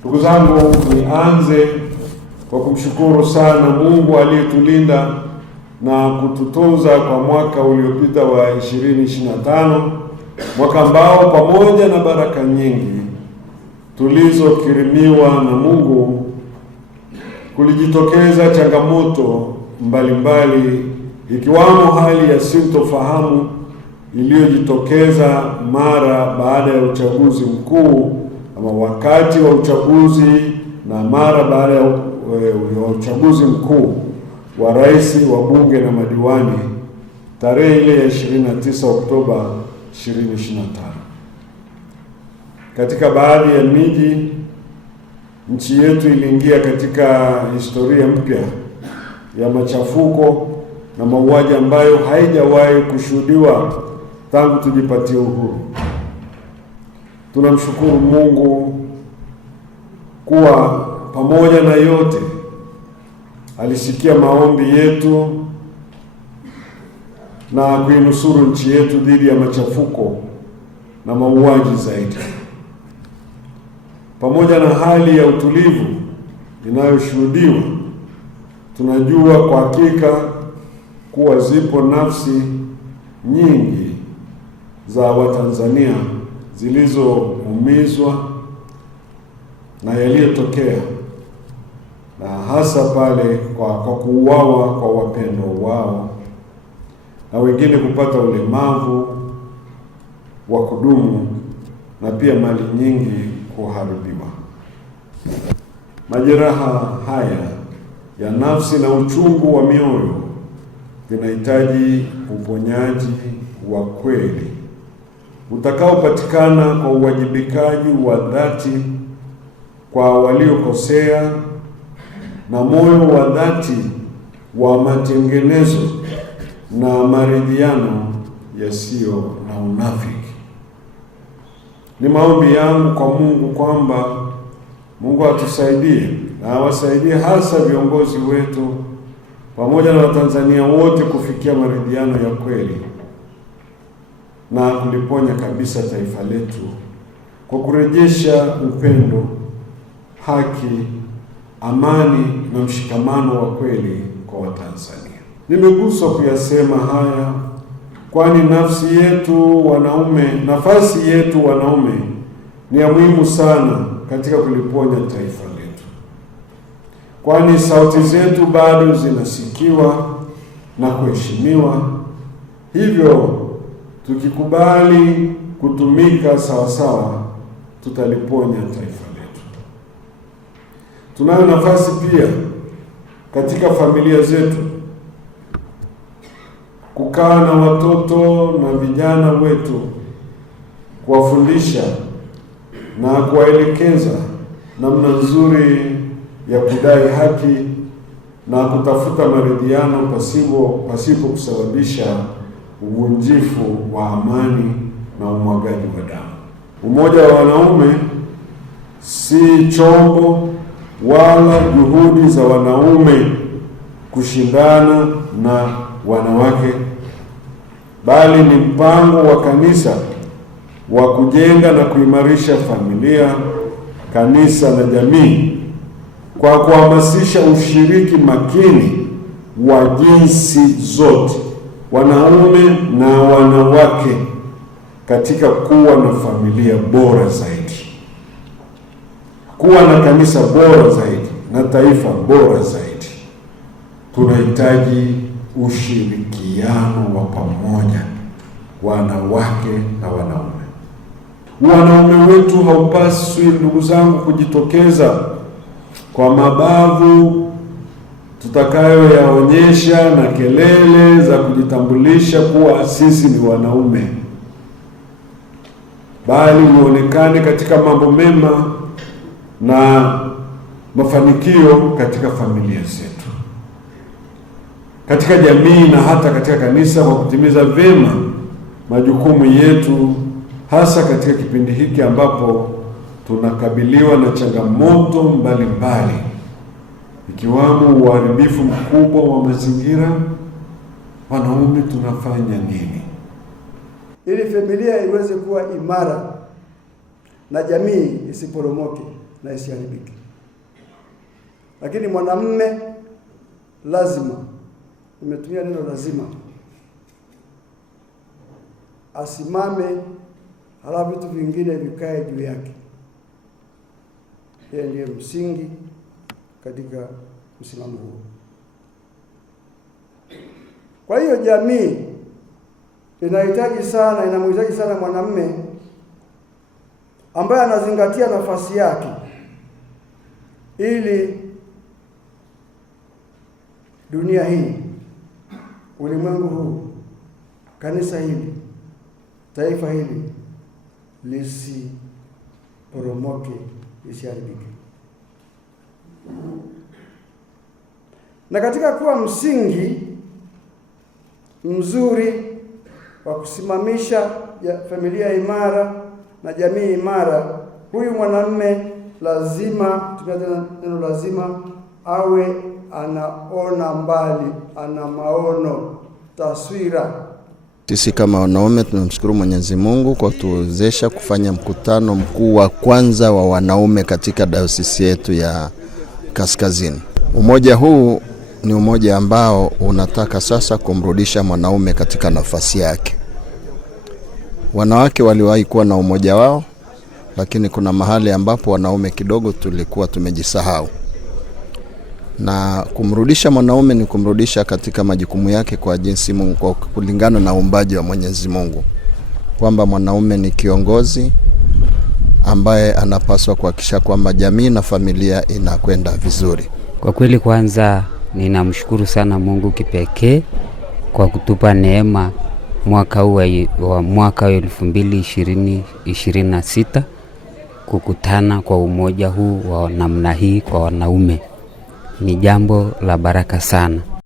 Ndugu zangu, nianze kwa kumshukuru sana Mungu aliyetulinda na kututunza kwa mwaka uliopita wa 2025, mwaka ambao pamoja na baraka nyingi tulizokirimiwa na Mungu, kulijitokeza changamoto mbalimbali, ikiwamo hali ya sintofahamu iliyojitokeza mara baada ya uchaguzi mkuu ama wakati wa uchaguzi na mara baada ya uchaguzi mkuu wa rais, wa bunge na madiwani tarehe ile ya 29 Oktoba 2025. Katika baadhi ya miji nchi yetu iliingia katika historia mpya ya machafuko na mauaji ambayo haijawahi kushuhudiwa tangu tujipatie uhuru. Tunamshukuru Mungu kuwa pamoja na yote alisikia maombi yetu na kuinusuru nchi yetu dhidi ya machafuko na mauaji zaidi. Pamoja na hali ya utulivu inayoshuhudiwa, tunajua kwa hakika kuwa zipo nafsi nyingi za Watanzania zilizoumizwa na yaliyotokea, na hasa pale kwa kuuawa kwa wapendwa wao, na wengine kupata ulemavu wa kudumu na pia mali nyingi kuharibiwa. Majeraha haya ya nafsi na uchungu wa mioyo vinahitaji uponyaji wa kweli utakaopatikana kwa uwajibikaji wa dhati kwa waliokosea na moyo wa dhati wa matengenezo na maridhiano yasiyo na unafiki. Ni maombi yangu kwa Mungu kwamba Mungu atusaidie na awasaidie hasa viongozi wetu pamoja na Watanzania wote kufikia maridhiano ya kweli na kuliponya kabisa taifa letu kwa kurejesha upendo, haki, amani na mshikamano wa kweli kwa Watanzania. Nimeguswa kuyasema haya kwani nafasi yetu wanaume ni ya muhimu sana katika kuliponya taifa letu, kwani sauti zetu bado zinasikiwa na kuheshimiwa. Hivyo tukikubali kutumika sawasawa, tutaliponya taifa letu. Tunayo nafasi pia katika familia zetu kukaa na watoto na vijana wetu, kuwafundisha na kuwaelekeza namna nzuri ya kudai haki na kutafuta maridhiano pasipo kusababisha uvunjifu wa amani na umwagaji wa damu. Umoja wa wanaume si chombo wala juhudi za wanaume kushindana na wanawake, bali ni mpango wa kanisa wa kujenga na kuimarisha familia, kanisa na jamii kwa kuhamasisha ushiriki makini wa jinsi zote, wanaume na wanawake, katika kuwa na familia bora zaidi, kuwa na kanisa bora zaidi na taifa bora zaidi. Tunahitaji ushirikiano wa pamoja, wanawake na wanaume. Wanaume wetu haupaswi, ndugu zangu, kujitokeza kwa mabavu tutakayoyaonyesha na kelele za kujitambulisha kuwa sisi ni wanaume, bali muonekane katika mambo mema na mafanikio katika familia zetu, katika jamii na hata katika kanisa, kwa kutimiza vyema majukumu yetu, hasa katika kipindi hiki ambapo tunakabiliwa na changamoto mbalimbali, ikiwamo uharibifu mkubwa wa mazingira. Wanaume tunafanya nini ili familia iweze kuwa imara na jamii isiporomoke? na isiharibike. Lakini mwanamume lazima, nimetumia neno lazima, asimame, halafu vitu vingine vikae juu yake. Yeye ndiye msingi katika msimamo huo. Kwa hiyo jamii inamhitaji sana mwanamume ambaye anazingatia nafasi yake, ili dunia hii, ulimwengu huu, kanisa hili, taifa hili lisiporomoke, lisiharibike. Na katika kuwa msingi mzuri wa kusimamisha familia imara na jamii imara, huyu mwanamume lazima, tukianza neno lazima, awe anaona mbali, ana maono, taswira. Sisi kama wanaume tunamshukuru Mwenyezi Mungu kwa kutuwezesha kufanya mkutano mkuu wa kwanza wa wanaume katika dayosisi yetu ya Kaskazini. Umoja huu ni umoja ambao unataka sasa kumrudisha mwanaume katika nafasi yake. Wanawake waliwahi kuwa na umoja wao, lakini kuna mahali ambapo wanaume kidogo tulikuwa tumejisahau. Na kumrudisha mwanaume ni kumrudisha katika majukumu yake kwa jinsi Mungu, kwa kulingana na uumbaji wa Mwenyezi Mungu, kwamba mwanaume ni kiongozi ambaye anapaswa kuhakikisha kwamba jamii na familia inakwenda vizuri. Kwa kweli, kwanza ninamshukuru sana Mungu kipekee kwa kutupa neema mwaka huu wa mwaka 2026 kukutana kwa umoja huu wa namna hii kwa wanaume. Ni jambo la baraka sana.